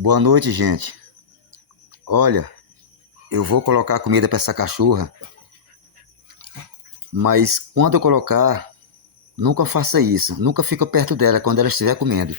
Boa noite, gente. Olha, eu vou colocar comida para essa cachorra, mas quando eu colocar, nunca faça isso. Nunca fica perto dela quando ela estiver comendo.